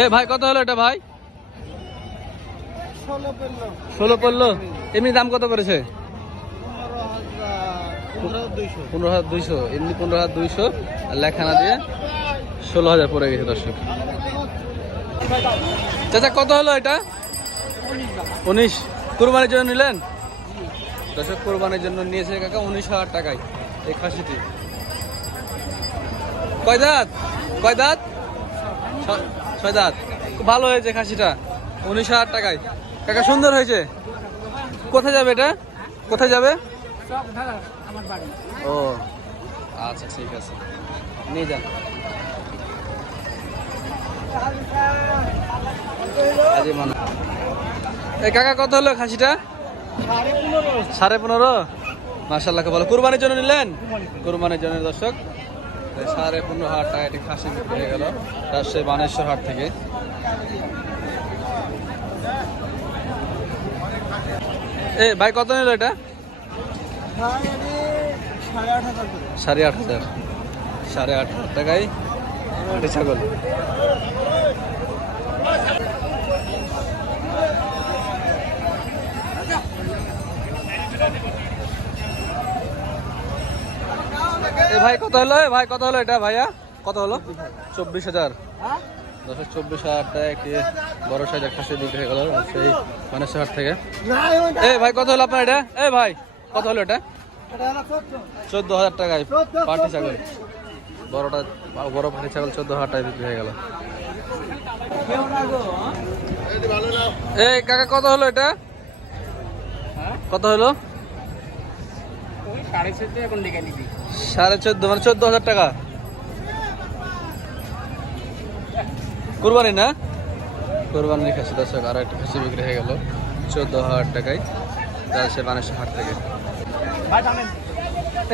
এ ভাই কত হলো এটা ভাই? 16 পড়লো। এমনি দাম কত করেছে? 15,200। এমনি 15,200 আর লেখানা দিয়ে 16,000 পড়ে গেছে দর্শক। চাচা কত হলো এটা? 19। কুরবানির জন্য নিলেন দর্শক? কুরবানির জন্য নিয়েছে কাকা 19,000 টাকায় এই খাসিটি। কয় দাঁত? কয় দাঁত? 6 দাঁত। খুব ভালো হয়েছে খাসিটা 19,000 টাকায় কাকা। সুন্দর হয়েছে। কোথায় যাবে এটা? কোথায় যাবে? ও আচ্ছা ঠিক আছে, নিয়ে যান। এই কাকা কত হলো খাসিটা? 15.5। মাশাআল্লাহ খুব ভালো। কুরবানির জন্য নিলেন? কুরবানির জন্য দর্শক 15,500 টাকা এটি খাসি বিক্রি হয়ে গেল রাজশাহী বানেশ্বর হাট থেকে। এ ভাই কত নিল এটা? 8,500। 8,500 টাকায় ছাগল। ভাই কত হলো? ভাই কত হলো এটা ভাইয়া? কত হলো? 24,000। 24,000 টাকা একটি বড় সাইজের খাসি বিক্রি হয়ে গেল সেই বানেশ্বর হাট থেকে। এ ভাই কত হলো আপনার এটা? এ ভাই কত হলো এটা? 14,000 টাকায় পাটি ছাগল। বড়টা বড় পাটি ছাগল 14,000 টাকায় বিক্রি হয়ে গেল। এই কাকা কত হলো এটা? কত হলো? 14.5 মানে 14,000 টাকা। কুরবানি না? কুরবানির খাসি দর্শক আর একটা খাসি বিক্রি হয়ে গেল 14,000 টাকায় রাজশাহী বানেশ্বর হাট থেকে।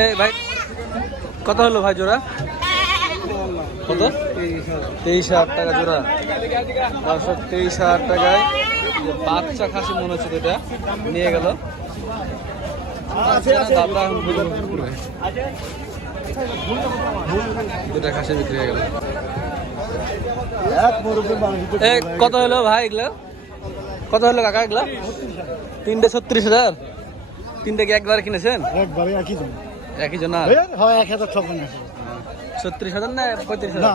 এই ভাই কত হলো ভাই জোড়া? কত? 23,000 টাকা জোড়া দর্শক। 23,000 টাকায় বাচ্চা খাসি মনে হচ্ছে এটা নিয়ে গেল। দুটা খাসি বিক্রি হয়ে গেল। কত হলো ভাই এগুলো? কত হলো কাকা এগুলো? 3টে 36,000। 3টে কি একবারে কিনেছেন? একবারে একই জন? 36,000 না 35,000?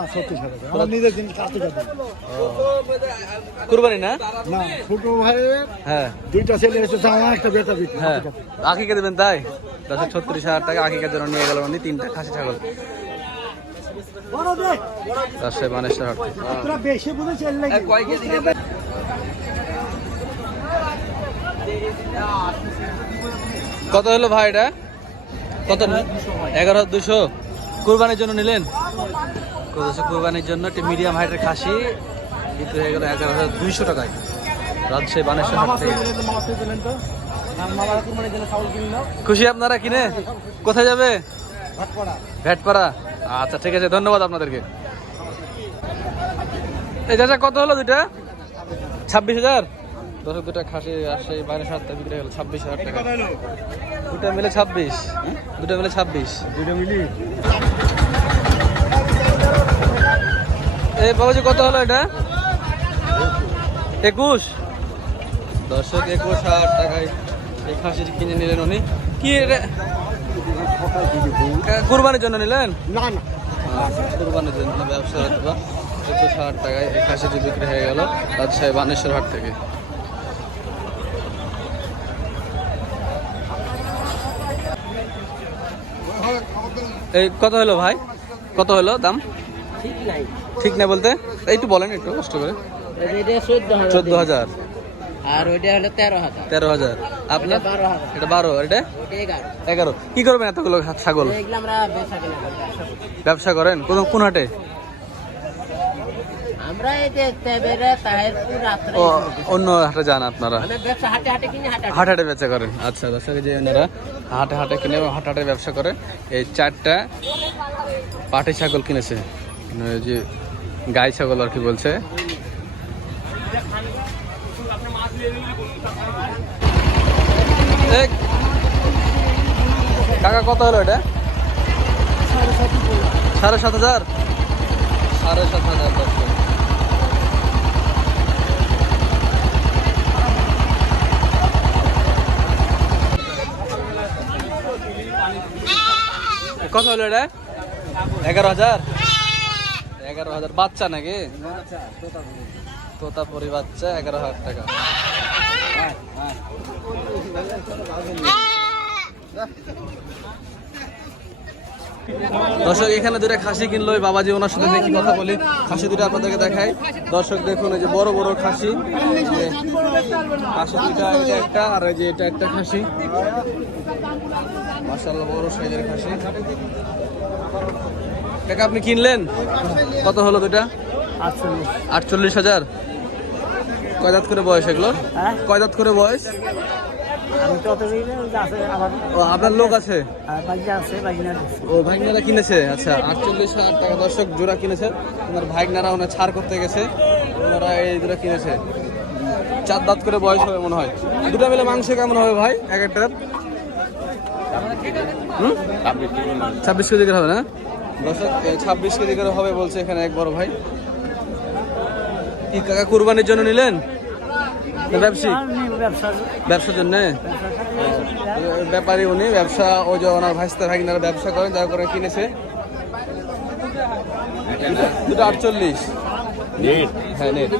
কুরবানি না? ছোট ভাইয়ের হ্যাঁ 2টা ছেলে এসে একটা বেচা বিক্রি। হ্যাঁ আকিকে দেবেন তাই? 36,000 টাকা আকিকের জন্য নিয়ে গেল উনি 3টা খাসি ছাগল রাজশাহী বানেশ্বর হাট থেকে। কত হলো ভাই এটা? কত? 11,200। কুরবানির জন্য নিলেন? কুরবানির জন্য একটি মিডিয়াম হাইটের খাসি বিক্রি হয়ে গেল 11,200 টাকায় রাজশাহী বানেশ্বর হাট থেকে। খুশি আপনারা কিনে? কোথায় যাবে? ভেটপাড়া। আচ্ছা ঠিক আছে, ধন্যবাদ আপনাদেরকে। এই চাচা কত হলো দুইটা? 26,000। দর্শক দুটা খাসি রাজশাহী বানেশ্বর হাট থেকে বিক্রি হয়ে গেল 26,000 টাকা। দুটা মিলে 26। দুটা মিলে 26। দুটো মিলি এই বাবুজি কত হলো এটা? 21। দর্শক 21,000 টাকায় এই খাসিটি কিনে নিলেন উনি। কি কুরবানির জন্য নিলেন? না না কুরবানির জন্য ব্যবসা। 21,000 টাকায় এই খাসিটি বিক্রি হয়ে গেল রাজশাহী বানেশ্বর হাট থেকে। এই কত হলো ভাই? কত হলো দাম? ঠিক নাই বলতে একটু বলেন, একটু কষ্ট করে। 14,000 আর ওইটা হলো 13,000। 13,000। আপনার? 12,000। এটা 12। এটা 11। কি করবেন এতগুলো ছাগল? এগুলো আমরা ব্যবসা করেন? কোন হাটে? আমরা এই যে তেবেরে তাহিরপুর রাত্রে ও অন্য হাটে যান আপনারা? আমরা ব্যবসা হাটে হাটে কিনে হাটে হাটে ব্যবসা করেন। আচ্ছা দর্শক যে ওনারা হাটে হাটে কিনে হাটে হাটে ব্যবসা করে এই 4টা পাটি ছাগল কিনেছে, যে গাই ছাগল আর কি বলছে। কাকা কত হলো এটা? 7,500। 7,500। কত হলো এটা? 11,000। 11,000 বাচ্চা নাকি? তোতাপুরি বাচ্চা 11,000 টাকা। দর্শক এখানে দুটা খাসি কিনলো ওই বাবাজি, ওনার সাথে দেখি কথা বলি। খাসি দুটা আপনাদেরকে দেখাই। দর্শক দেখুন এই যে বড় বড় খাসি, খাসি দুটা, এটা একটা আর এই যে এটা একটা খাসি, মাশাআল্লাহ বড় সাইজের খাসি। কাকা আপনি কিনলেন, কত হলো দুটা? 48,000। কয় দাঁত করে বয়স এগুলো? কয় দাঁত করে বয়স? ও আপনার লোক আছে? ও ভাইগনারা কিনেছে। আচ্ছা 48,000 টাকা দর্শক জোড়া কিনেছে। ওনার ভাইগনারা ওনার ছাড় করতে গেছে, ওনারা এই দুটো কিনেছে। 4 দাঁত করে বয়স হবে মনে হয়। দুটো মিলে মাংস কেমন হবে ভাই এক একটার? 26 কেজি করে হবে না দর্শক? 26 কেজি করে হবে বলছে এখানে এক বড় ভাই। কি কাকা কুরবানির জন্য নিলেন না ব্যবসায়িক? ব্যবসার জন্য ব্যাপারী উনি, ব্যবসা ও যে ওনার ভাইস্তা ভাগিনারা ব্যবসা করেন, যার করে কিনেছে। দুটো 48। হ্যাঁ নেট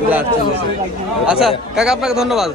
দুটো 48। আচ্ছা কাকা আপনাকে ধন্যবাদ।